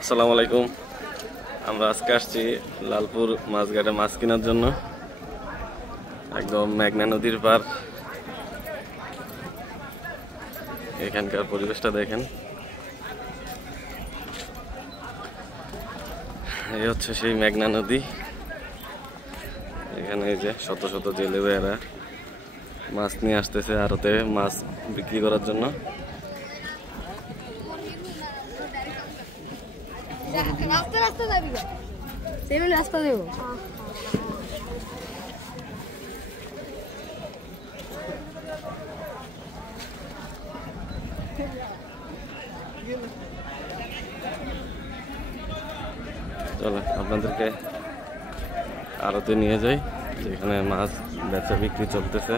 আসসালামু আলাইকুম। আমরা আজকে আসছি লালপুর মাছঘাটে মাছ কেনার জন্য। একদম মেঘনা নদীর পার। এখানকার পরিবেশটা দেখেন। এই হচ্ছে সেই মেঘনা নদী। এখানে এই যে শত শত জেলে ভাইয়েরা মাছ নিয়ে আসতেছে আড়তে মাছ বিক্রি করার জন্য। রাস্তা যাবি সেভেন রাস্তা দেব চলো আপনাদেরকে আড়তে নিয়ে যাই, যেখানে মাছ বেচা বিক্রি চলতেছে।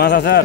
মাছ আছে আর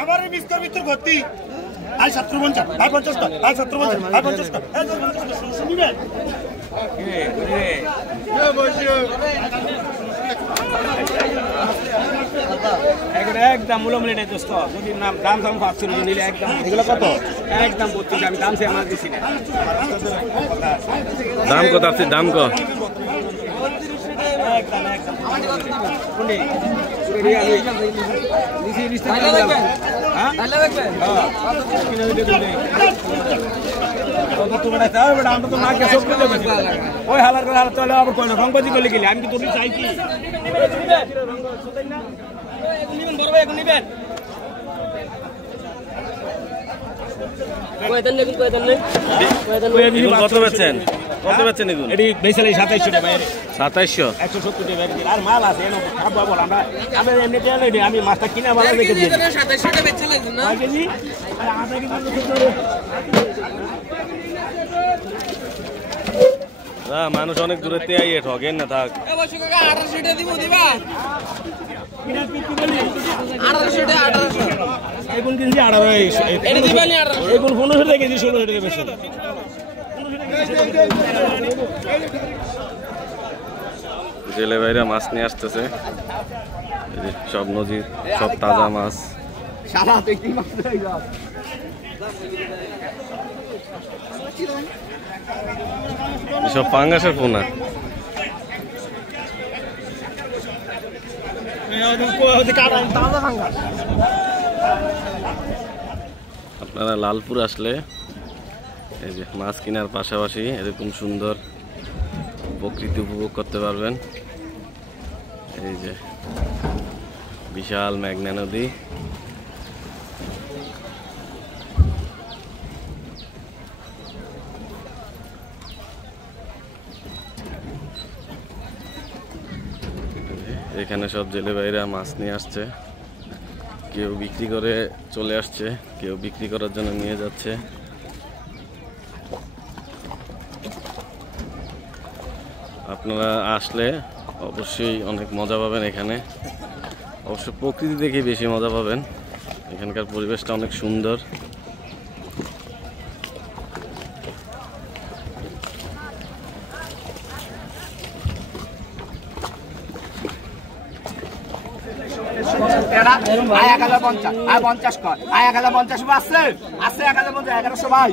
আমার মিস্টার মিত্র ভর্তি আই 50 আই 50 আই 50 আই 50 শুনিবেন একদম মূলমূলি দোস্ত যদি নাম দাম দাম ভাবছিল নিলে একদম এগুলো কত একদম 32 আমি দাম সে আমার দিছি না দাম কত আছে দাম কত একদম একদম কোনি পুরো নিছি লিস্ট হ্যাঁ তাহলে দেখবেন কিনে দিতে দেই কত তোমরা চাও বড় আমরা তো না কে সব করে দেব ওই হালার করে হাল চলে আবার কইলো রংবাজি করলে গেলে আমি কি তোর চাই কি নিবেন বড় ভাই এখন নিবেন কয়দান নেবেন কয়দান নেই কত বেচছেন এগুলো এডি বেচালে 2700 টাকা বাইরে 2700 170 টাকা বাইরে আর মাল আছে এনো খাবো বল আমরা এমনি তেলে দিই আমি মাছটা কিনা ভালো দেখে দিই 2700 টাকা বেচলে না কেজি আর আধা কেজি মানুষ অনেক দূরে তে আইয়ে ঠগেন না থাক অবশ্য কাকা 1800 টাকা দিব দিবা কিনা কি বলি 1800 টাকা 1800 এগুন কিনছি 1800 এডি দিবানি 1800 এগুন 1500 টাকা কেজি 1600 টাকা বেচছে জেলে ভাইরা মাছ নিয়ে আসতেছে, সব নদীর সব তাজা মাছ। সব পাঙ্গাসের পোনা। আপনারা লালপুর আসলে এই যে মাছ কেনার পাশাপাশি এরকম সুন্দর প্রকৃতি উপভোগ করতে পারবেন। এই যে বিশাল মেঘনা নদী। এখানে সব জেলে ভাইরা মাছ নিয়ে আসছে, কেউ বিক্রি করে চলে আসছে, কেউ বিক্রি করার জন্য নিয়ে যাচ্ছে। আপনারা আসলে অবশ্যই অনেক মজা পাবেন এখানে। অবশ্য প্রকৃতি দেখে বেশি মজা পাবেন, এখানকার পরিবেশটা অনেক সুন্দর। আয় 1050 আয় 50 কর আয় 1050 আসছে আসছে 1050 1100 ভাই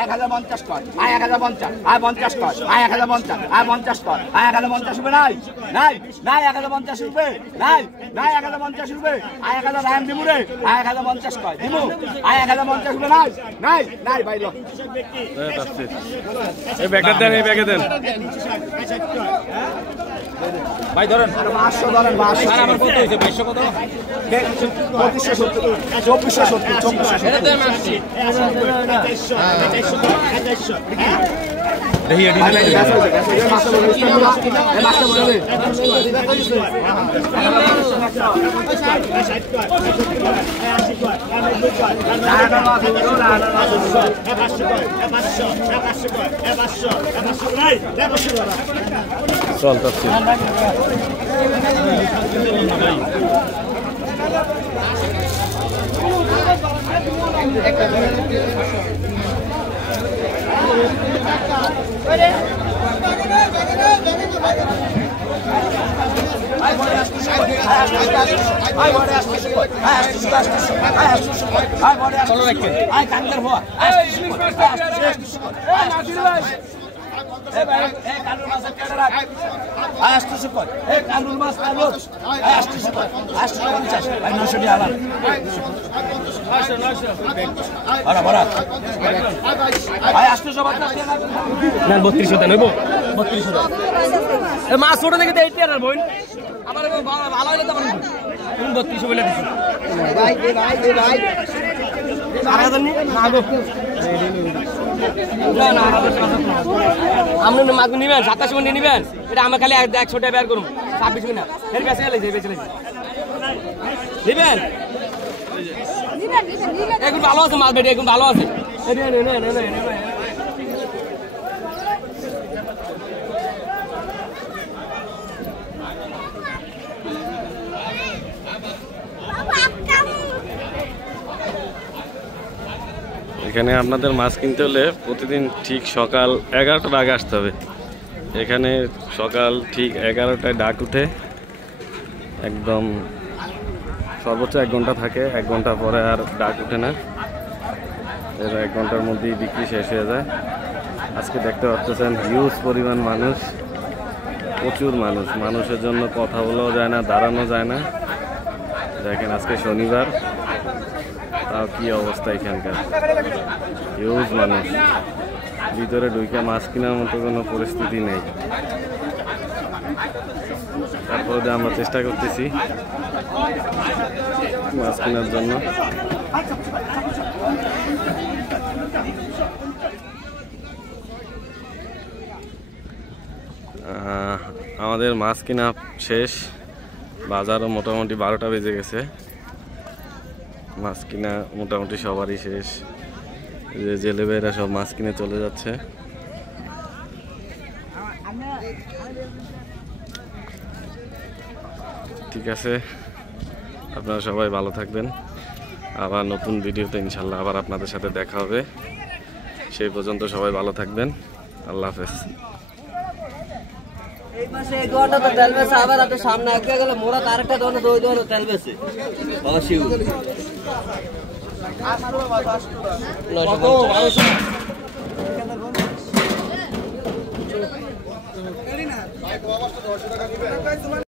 1050 কর আয় 1050 আয় 50 কর আয় 1050 আয় 50 কর আয় 1050 রুপে নাই নাই নাই 1050 রুপে নাই নাই 1050 রুপে আয় 1000 রাম দিমু রে আয় 1050 কর দিমু আয় 1050 রুপে নাই নাই নাই ভাই লো এই ব্যাগে দেন, এই ব্যাগে দেন ভাই ধরেন 500 ধরেন 500 আর আমার কত হইছে 2200 কত 2470 এটা তো আমি আসছি দেখি এডি চল যাচ্ছি। চলো রাখেন আয় কান্দার ভোয়া কানুল মাছ না 3200 দেন হইবো 3200 এ মাছ ছোট দেখে দেই আর বোন আমার ভালো হইলো তো আমার 3200 বলে দিছি ভাই ভাই আপনি মাছ নিবেন 27 মিনিট নিবেন, এটা আমরা খালি 100 টাকা বের করুন 26 মিনিট এর বেঁচে গেলে নিবেন এখন ভালো আছে মাছ বেটে এখন ভালো আছে। এখানে আপনাদের মাছ কিনতে হলে প্রতিদিন ঠিক সকাল 11টার আগে আসতে হবে। এখানে সকাল ঠিক 11টায় ডাক উঠে, একদম সর্বোচ্চ 1 ঘন্টা থাকে, 1 ঘন্টা পরে আর ডাক উঠে না। এর 1 ঘন্টার মধ্যেই বিক্রি শেষ হয়ে যায়। আজকে দেখতে পাচ্ছেন হিউজ পরিমাণ মানুষ, প্রচুর মানুষ। মানুষের জন্য কথা বলাও যায় না, দাঁড়ানো যায় না। দেখেন আজকে শনিবার, তাও কি অবস্থা এখানকার, হিউজ মানুষ। ভিতরে ঢুকে মাছ কেনার মতো কোনো পরিস্থিতি নেই। তারপরে আমরা চেষ্টা করতেছি মাছ কেনার জন্য। আমাদের মাছ কেনা শেষ, বাজারও মোটামুটি 12টা বেজে গেছে। মাছ কিনা মোটামুটি সবারই শেষ। যে জেলে ভাইরা সব মাছ কিনে চলে যাচ্ছে। ঠিক আছে, আপনারা সবাই ভালো থাকবেন। আবার নতুন ভিডিওতে ইনশাল্লাহ আবার আপনাদের সাথে দেখা হবে। সেই পর্যন্ত সবাই ভালো থাকবেন। আল্লাহ হাফেজ। এই পাশে এই দোয়াটা তো তেল বেছে, আবার এত সামনে একে গেলে মোড়া আরেকটা দোয়ানো তো ওই দোয়ানো তেল বেছে। বাবা শিউ 950